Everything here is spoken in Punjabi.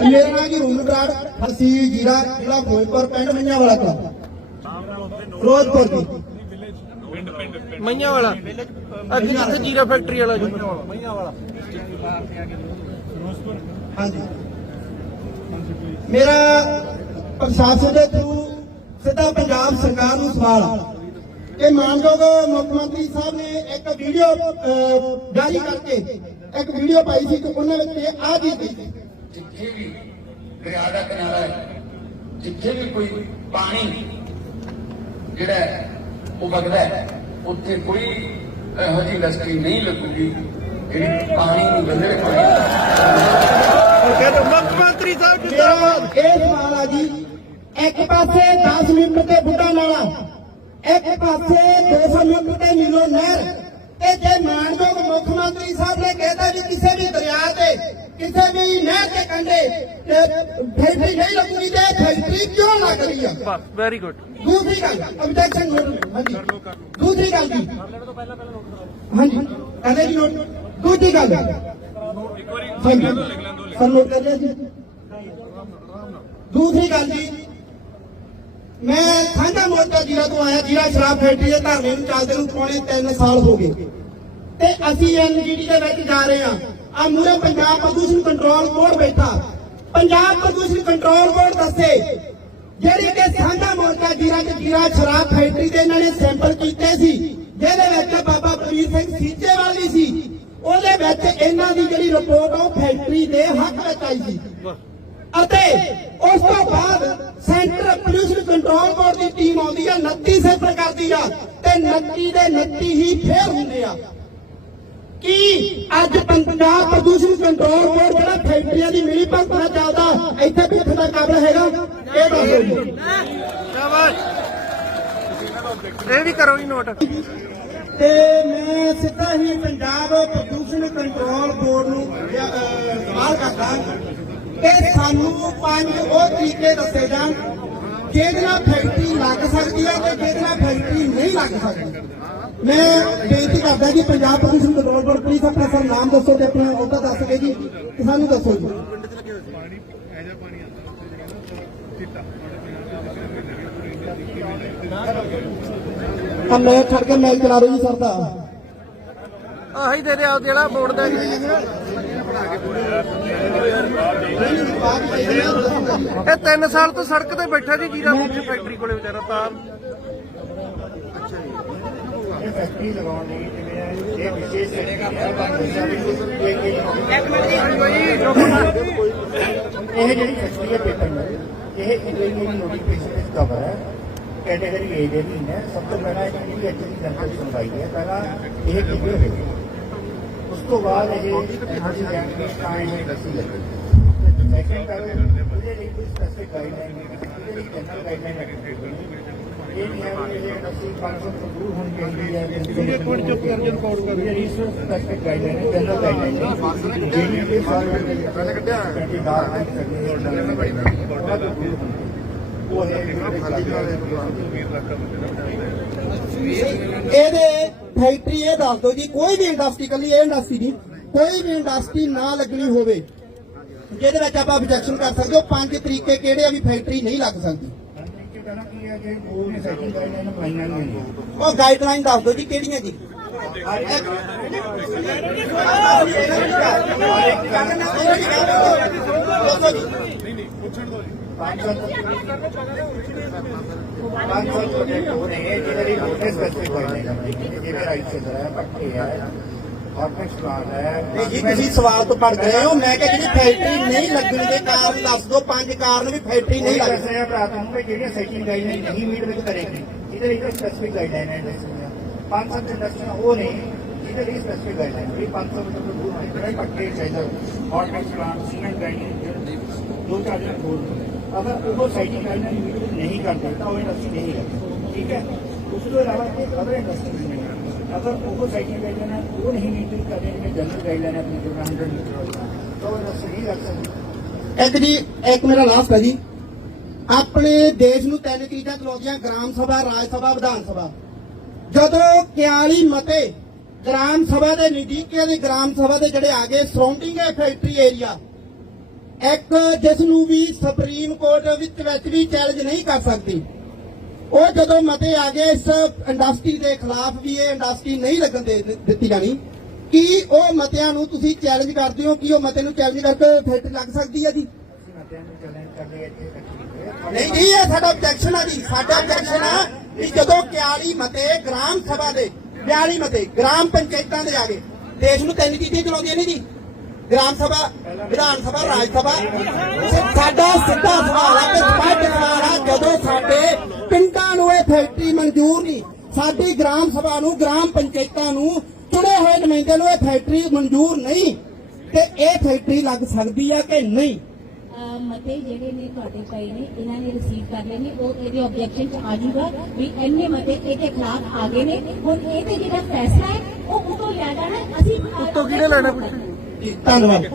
ਮੇਰਾ ਨਾਮ ਜੀ ਬਰਾੜ ਹਸੀ ਜੀਰਾ ਜ਼ਿਲ੍ਹਾ ਫਿਰੋਜ਼ਪੁਰ ਪਿੰਡ ਮਈਆਂ ਵਾਲਾ ਤੋਂ। ਫਿਰੋਜ਼ਪੁਰ ਦੀ ਮਈਆਂ ਵਾਲਾ ਅੱਗੇ ਜਿੱਥੇ ਜੀਰਾ ਫੈਕਟਰੀ ਵਾਲਾ ਜੀ। ਹਾਂਜੀ। ਮੇਰਾ ਪ੍ਰਸ਼ਾਸਨ ਦੇ ਥਰੂ ਸਿੱਧਾ ਪੰਜਾਬ ਸਰਕਾਰ ਨੂੰ ਸਵਾਲ ਕਿ ਮਾਨਯੋਗ ਮੁੱਖ ਮੰਤਰੀ ਸਾਹਿਬ ਨੇ ਇੱਕ ਵੀਡੀਓ ਜਾਰੀ ਕਰਕੇ ਇੱਕ ਵੀਡੀਓ ਪਾਈ ਸੀ ਕਿ ਉਹਨਾਂ ਵਿੱਚ ਇਹ ਆ ਸੀ। ਜਿੱਥੇ ਵੀ ਦਰਿਆ ਦਾ ਕਿਨਾਰਾ ਹੈ ਜਿੱਥੇ ਵੀ ਕੋਈ ਪਾਣੀ ਜਿਹੜਾ ਉਹ ਵਗਦਾ ਹੈ ਉੱਥੇ ਕੋਈ ਇਹੋ ਜਿਹੀ ਇੰਡਸਟਰੀ ਨਹੀਂ ਲੱਗੂਗੀ ਜਿਹੜੀ ਪਾਣੀ ਨੂੰ ਗੰਦੇ ਪਾਣੀ ਕਹਿੰਦੇ ਮੁੱਖ ਮੰਤਰੀ ਸਾਹਿਬ ਜਿੰਦਾਬਾਦ। ਇਹ ਸਵਾਲ ਆ ਜੀ ਇੱਕ ਪਾਸੇ 10 ਮਿੰਟ ਤੇ ਬੁੱਢਾ ਨਾਲਾ ਇੱਕ ਪਾਸੇ 200 ਮਿੰਟ ਤੇ ਨੀਲੋ ਨਹਿਰ ਤੇ ਜੇ ਮਾਨਯੋਗ ਮੁੱਖ ਮੰਤਰੀ ਸਾਹਿਬ ਦੇ ਕੰਢੇ ਤੇ ਫੈਕਟਰੀ ਨਹੀਂ ਲੱਗੂਗੀ ਤੇ ਫੈਕਟਰੀ ਕਿਉਂ ਲੱਗ ਰਹੀ ਆ ਬਸ ਵੈਰੀ ਗੁੱਡ ਦੂਸਰੀ ਗੱਲ ਆਬਜੈਕਸ਼ਨ ਨੋਟ ਹਾਂਜੀ। ਦੂਸਰੀ ਗੱਲ ਜੀ। ਹਾਂਜੀ। ਕਹਿੰਦੇ ਜੀ ਨੋਟ? ਦੂਸਰੀ ਗੱਲ। ਹਾਂਜੀ। ਸਰ ਨੋਟ ਕਰ ਲਿਆ ਜੀ। ਦੂਸਰੀ ਗੱਲ ਜੀ। ਮੈਂ ਸਾਂਝਾ ਮੋਰਚਾ ਜ਼ਿਲ੍ਹਾ ਤੋਂ ਆਇਆ ਜ਼ਿਲ੍ਹਾ ਸ਼ਰਾਬ ਫੈਕਟਰੀ ਦੇ ਧਰਨੇ ਨੂੰ ਚੱਲਦੇ ਨੂੰ ਪੌਣੇ 3 ਸਾਲ ਹੋ ਗਏ। ਤੇ ਅਸੀਂ ਐਨਜੀਟੀ ਦੇ ਵਿੱਚ ਜਾ ਰਹੇ ਹਾਂ। ਆ ਮੂਰੇ ਪੰਜਾਬ ਪ੍ਰਦੂਸ਼ਣ ਕੰਟਰੋਲ ਬੋਰਡ ਬੈਠਾ। ਪੰਜਾਬ ਪ੍ਰਦੂਸ਼ਣ ਕੰਟਰੋਲ ਬੋਰਡ ਦੱਸੇ, ਜਿਹੜੀ ਕਿ ਸਾਂਝਾ ਮੋਰਚਾ ਜ਼ਿਲ੍ਹਾ ਚ ਜ਼ਿਲ੍ਹਾ ਸ਼ਰਾਬ ਫੈਕਟਰੀ ਦੇ ਇਹਨਾਂ ਨੇ ਸੈਂਪਲ ਕੀਤੇ ਸੀ, ਜਿਹਦੇ ਵਿੱਚ ਬਾਬਾ ਪ੍ਰਵੀਰ ਸਿੰਘ ਸੀਚੇਵਾਲ ਵੀ ਸੀ। ਉਹਦੇ ਵਿੱਚ ਇਹਨਾਂ ਦੀ ਜਿਹੜੀ ਰਿਪੋਰਟ ਉਹ ਫੈਕਟਰੀ ਦੇ ਹੱਕ ਵਿੱਚ ਆਈ ਸੀ। ਅਤੇ ਉਸ ਤੋਂ ਬਾਅਦ ਸੈਂਟਰ ਪੋਲਿਊਸ਼ਨ ਕੰਟਰੋਲ ਬੋਰਡ ਦੀ ਟੀਮ ਆਉਂਦੀ ਆ 29 ਸੈਂਪਲ ਕਰਦੀ ਆ, ਤੇ 29 ਦੇ 29 ਹੀ ਫੇਰ ਹੁੰਦੇ ਆ। ਕੀ? ਅੱਜ ਪੰਜਾਬ ਪ੍ਰਦੂਸ਼ਣ ਕੰਟਰੋਲ ਬੋਰਡ ਜਿਹੜਾ ਫੈਕਟਰੀਆਂ ਦੀ ਮਿਲੀ ਭਗਤ ਨਾਲ ਚੱਲਦਾ ਇੱਥੇ ਬਿੱਠ ਦਾ ਕਾਬਲ ਹੈਗਾ? ਇਹ ਦੱਸੋ ਜੀ। ਸ਼ਾਬਾਸ਼। ਇਹ ਵੀ ਕਰੋ ਜੀ ਨੋਟ। ਤੇ ਮੈਂ ਸਿੱਧਾ ਹੀ ਪੰਜਾਬ ਪ੍ਰਦੂਸ਼ਣ ਕੰਟਰੋਲ ਬੋਰਡ ਨੂੰ ਸਵਾਲ ਕਰਦਾ ਕਿ ਸਾਨੂੰ ਪੰਜ ਉਹ ਤਰੀਕੇ ਦੱਸੇ ਜਾਣ ਜਿਹਦੇ ਨਾਲ ਫੈਕਟਰੀ ਲੱਗ ਸਕਦੀ ਹੈ ਤੇ ਜਿਹਦੇ ਨਾਲ ਫੈਕਟਰੀ ਨਹੀਂ ਲੱਗ ਸਕਦੀ। ਮੈਂ ਬੇਨਤੀ ਕਰਦਾ ਜੀ ਪੰਜਾਬ ਪ੍ਰਦੂਸ਼ਣ ਕੰਟਰੋਲ ਬੋਰਡ ਪਲੀਜ਼ ਆਪਣਾ ਸਰ ਨਾਮ ਦੱਸੋ ਤੇ ਆਪਣਾ ਉਹਦਾ ਦੱਸ ਕੇ ਜੀ, ਤੇ ਸਾਨੂੰ ਦੱਸੋ ਜੀ। ਆ ਮੈਂ ਖੜ ਕੇ ਮੈਚ ਚਲਾ ਰਹੀ ਜੀ, ਸਰ ਦਾ। ਆਹੀ ਦੇ ਦਿਓ ਜਿਹੜਾ ਬੋਰਡ ਦਾ ਇਹ 3 ਸਾਲ ਤੋਂ ਸੜਕ ਤੇ ਬੈਠਾ ਜੀ ਜੀਰਾ ਫੈਕਟਰੀ ਕੋਲੇ ਵਿਚਾਰਾ ਤਾਂ। ਫੈਕਟਰੀ ਲਗਾਉਣ ਲਈ ਜਿਵੇਂ ਇਹ ਵਿਸ਼ੇਸ਼ ਚੜੇਗਾ ਇਹ ਜਿਹੜੀ ਫੈਕਟਰੀ ਹੈ ਪੇਪਰ ਮਿਲ ਇਹ ਇੰਡੀਅਨ ਨੋਟੀਫਿਕੇਸ਼ਨ ਵਿੱਚ ਕਵਰ ਹੈ ਕੈਟਾਗਰੀ ਏ ਦੇ ਵੀ ਹੈ ਸਭ ਤੋਂ ਪਹਿਲਾਂ ਇਹ ਜਿਹੜੀ ਐਚਡੀ ਜਨਰਲ ਸੁਣਵਾਈ ਹੈ ਪਹਿਲਾਂ ਇਹ ਕਿਵੇਂ ਹੋਈ ਉਸ ਤੋਂ ਬਾਅਦ ਇਹ ਅਸੀਂ ਜਾਣਗੇ ਤਾਂ ਇਹ ਦੱਸੀ ਲੱਗੀ ਸੈਕੰਡ ਕਰ ਉਹਦੇ ਲਈ ਕੋਈ ਸਪੈਸਿਫਿਕ ਗਾਈਡਲਾਈਨ ਨਹੀਂ ਹੈ ਉਹਦੇ ਲਈ ਜਨਰਲ ਗਾਈਡਲਾਈਨ ਹੈ ਇਹ ਨਹੀਂ ਹੈ ਵੀ ਇਹ ਅਸੀਂ 500 ਤੋਂ ਦੂਰ ਹੋਣੀ ਚਾਹੀਦੀ ਹੈ ਇਹ ਕੋਡ ਕਰ ਇਹ ਰਿਸੋਰਸ ਸਪੈਸਿਫਿਕ ਗਾਈਡਲਾਈਨ ਹੈ ਜਨਰਲ ਗਾਈਡਲਾਈਨ ਹੈ ਜਿਹੜੀ ਕਿ ਸਾਰੇ ਪਹਿਲੇ ਕੱਢਿਆ ਕਿ ਦਾਰ ਹੈ ਉਹ ਹੈ ਇਹਦੇ ਫੈਕਟਰੀ ਇਹ ਦੱਸ ਦਿਓ ਜੀ, ਕੋਈ ਵੀ ਇੰਡਸਟਰੀ ਕੱਲੀ ਇਹ ਇੰਡਸਟਰੀ ਨਹੀਂ, ਕੋਈ ਵੀ ਇੰਡਸਟਰੀ ਨਾ ਲੱਗਣੀ ਹੋਵੇ, ਜਿਹਦੇ ਵਿੱਚ ਆਪਾਂ ਆਬਜੈਕਸ਼ਨ ਕਰ ਸਕਦੇ ਹੋ, ਪੰਜ ਤਰੀਕੇ ਕਿਹੜੇ ਆ ਵੀ ਫੈਕਟਰੀ ਨਹੀਂ ਲੱਗ ਸਕਦੀ। ਕਹਿਣਾ ਕੀ ਹੈ ਕਿ ਉਹ ਨੇ ਸੈਕਿੰਡ ਗਾਈਡਲਾਈਨ ਅਪਲਾਈਆਂ ਨਹੀਂ ਹੋਈਆਂ ਉਹ ਗਾਈਡਲਾਈਨ ਦੱਸ ਦਿਓ ਜੀ ਕਿਹੜੀਆਂ ਜੀ? ਦੱਸੋ ਜੀ। ਪੰਜ ਸੌ ਪੰਜ ਸੌ ਪ੍ਰੋਜੈਕਟ ਹੋ ਰਹੇ ਹੈ ਜਿਹਦੇ ਲਈ ਨੋਟਿਸ ਸਪੈਸਿਫਿਕ ਗਾਈਡਲਾਈਨ ਹੈ ਜਿਵੇਂ ਰਾਈਟ ਸੇ ਹੈ ਪੱਕੇ ਹੈ ਆਰਗਨਿਕ ਪਲਾਨ ਹੈ ਇਹ ਜੀ ਤੁਸੀਂ ਸਵਾਲ ਤੋਂ ਪੜ ਗਏ ਹੋ ਮੈਂ ਕਿਹਾ ਜਿਹੜੀ ਫੈਕਟਰੀ ਨਹੀਂ ਲੱਗਣ ਦੇ ਕਾਰਨ ਦੱਸ ਦਿਓ ਪੰਜ ਕਾਰਨ ਵੀ ਫੈਕਟਰੀ ਨਹੀਂ ਨਹੀਂ ਲੱਗ ਦੱਸ ਰਿਹਾ ਭਰਾ ਤੁਹਾਨੂੰ ਕਿ ਜਿਹੜੀਆਂ ਸੈਕਿੰਡ ਗਾਈਡਲਾਈਨ ਨਹੀਂ ਮੀਟ ਵਿੱਚ ਕਰੇਗੀ ਜਿਹਦੇ ਲਈ ਸਪੈਸਿਫਿਕ ਗਾਈਡਲਾਈਨ ਹੈ ਦੱਸਣੀਆਂ ਪੰਜ ਸੌ ਇੰਡਸਟਰੀਆਂ ਉਹ ਨੇ ਜਿਹਦੇ ਲਈ ਸਪੈਸਿਫਿਕ ਗਾਈਡਲਾਈਨ ਵੀ 500 ਮੀਟਰ ਤੋਂ ਦੂਰ ਹੋਣੇ ਜਿਹੜੇ ਪੱਕੇ ਚਾਹੀਦਾ ਆਰਗਨਿਕ ਪਲਾਨ ਸੀਮੈਂਟ ਗਾਈਡਲਾਈਨ ਦੋ ਚਾਰ ਦਿਨ ਹੋਰ ਅਗਰ ਉਹ ਸਾਈਟਿੰਗ ਗਾਈਡਲਾਈਨ ਮੀਟ ਵਿੱਚ ਨਹੀਂ ਕਰਦੇ ਤਾਂ ਉਹ ਇੰਡਸਟਰੀ ਨਹੀਂ ਲੱਗਦੀ ਠੀਕ ਹੈ ਉਸ ਤੋਂ ਇਲਾਵਾ ਕੋਈ ਅਦਰ ਇੰਡਸਟਰੀ ਨਹੀਂ ਹੈ ਅਗਰ ਉਹ ਸਾਈਟਿੰਗ ਗਾਈਡਲਾਈਨ ਹੈ ਉਹ ਨਹੀਂ ਮੀਟ ਵਿੱਚ ਕਰਦੇ ਜਿਵੇਂ ਜਨਰਲ ਗਾਈਡਲਾਈਨ ਹੈ ਆਪਣੀ ਜਿਹੜਾ 100 ਮੀਟਰ ਤਾਂ ਉਹ ਇੰਡਸਟਰੀ ਇੱਕ ਜੀ, ਇੱਕ ਮੇਰਾ ਲਾਸਟ ਹੈ ਜੀ। ਆਪਣੇ ਦੇਸ਼ ਨੂੰ ਤਿੰਨ ਚੀਜ਼ਾਂ ਚਲਾਉਂਦੀਆਂ ਗ੍ਰਾਮ ਸਭਾ, ਰਾਜ ਸਭਾ, ਵਿਧਾਨ ਸਭਾ। ਜਦੋਂ 41 ਮਤੇ ਗ੍ਰਾਮ ਸਭਾ ਦੇ ਨਜ਼ਦੀਕ ਦੇ ਗ੍ਰਾਮ ਸਭਾ ਦੇ ਜਿਹੜੇ ਆ ਗਏ ਸਰਾਊਂਡਿੰਗ ਹੈ ਫੈਕਟਰੀ ਏਰੀਆ ਇੱਕ ਜਿਸ ਨੂੰ ਵੀ ਸੁਪਰੀਮ ਕੋਰਟ ਵਿੱਚ ਵਿੱਚ ਵੀ ਚੈਲੰਜ ਨਹੀਂ ਕਰ ਸਕਦੀ। ਉਹ ਜਦੋਂ ਮਤੇ ਆ ਗਏ, ਇਸ ਇੰਡਸਟਰੀ ਦੇ ਖਿਲਾਫ ਵੀ ਇਹ ਇੰਡਸਟਰੀ ਨਹੀਂ ਲੱਗਣ ਦੇ ਦਿੱਤੀ ਜਾਣੀ, ਕਿ ਉਹ ਮਤਿਆਂ ਨੂੰ ਤੁਸੀਂ ਚੈਲੰਜ ਕਰਦੇ ਹੋ, ਕਿ ਉਹ ਮਤੇ ਨੂੰ ਚੈਲੰਜ ਕਰਕੇ ਫੈਕਟਰੀ ਲੱਗ ਸਕਦੀ ਹੈ ਜੀ? ਨਹੀਂ ਜੀ, ਇਹ ਸਾਡਾ ਆਬਜੈਕਸ਼ਨ ਆ ਜੀ। ਸਾਡਾ ਆਬਜੈਕਸ਼ਨ ਆ ਕਿ ਜਦੋਂ 41 ਮਤੇ ਗ੍ਰਾਮ ਸਭਾ ਦੇ 42 ਮਤੇ ਗ੍ਰਾਮ ਪੰਚਾਇਤਾਂ ਦੇ ਆ ਗਏ, ਦੇਸ਼ ਨੂੰ ਤਿੰਨ ਚੀਜ਼ਾਂ ਚਲਾਉਂਦੀਆਂ ਨਹੀਂ ਜੀ। ਗ੍ਰਾਮ ਸਭਾ, ਵਿਧਾਨ ਸਭਾ, ਰਾਜ ਸਭਾ, ਸਾਡਾ ਸਿੱਧਾ ਸਵਾਲ ਆ ਤੇ ਸਪਸ਼ਟ ਸਵਾਲ ਆ, ਜਦੋਂ ਸਾਡੇ ਪਿੰਡਾਂ ਨੂੰ ਇਹ ਫੈਕਟਰੀ ਮਨਜ਼ੂਰ ਨਹੀਂ। ਸਾਡੀ ਗ੍ਰਾਮ ਸਭਾ ਨੂੰ ਗ੍ਰਾਮ ਪੰਚਾਇਤਾਂ ਨੂੰ ਚੁਣੇ ਹੋਏ ਨੁਮਾਇੰਦਿਆਂ ਨੂੰ ਇਹ ਫੈਕਟਰੀ ਮਨਜ਼ੂਰ ਨਹੀਂ। ਤੇ ਇਹ ਫੈਕਟਰੀ ਲੱਗ ਸਕਦੀ ਆ ਕਿ ਨਹੀਂ? ਮਤੇ ਜਿਹੜੇ ਨੇ ਤੁਹਾਡੇ ਪਏ ਨੇ ਇਹਨਾਂ ਨੇ ਰਿਸੀਵ ਕਰ ਲਏ ਨੇ ਉਹ ਇਹਦੇ ਆਬਜੈਕਸ਼ਨ ਚ ਆ ਜਾਊਗਾ ਵੀ ਇੰਨੇ ਮਤੇ ਇਹਦੇ ਖਿਲਾਫ ਆ ਗਏ ਨੇ। ਹੁਣ ਇਹ ਤੇ ਜਿਹੜਾ ਫੈਸਲਾ ਹੈ ਉਹ ਉਤੋਂ ਲਿਆ ਜਾਣਾ ਹੈ। ਅਸੀਂ ਉੱਤੋਂ ਕਿਹਨੇ ਲੈਣਾ ਪੁੱਛ ਜੀ ਧੰਨਵਾਦ।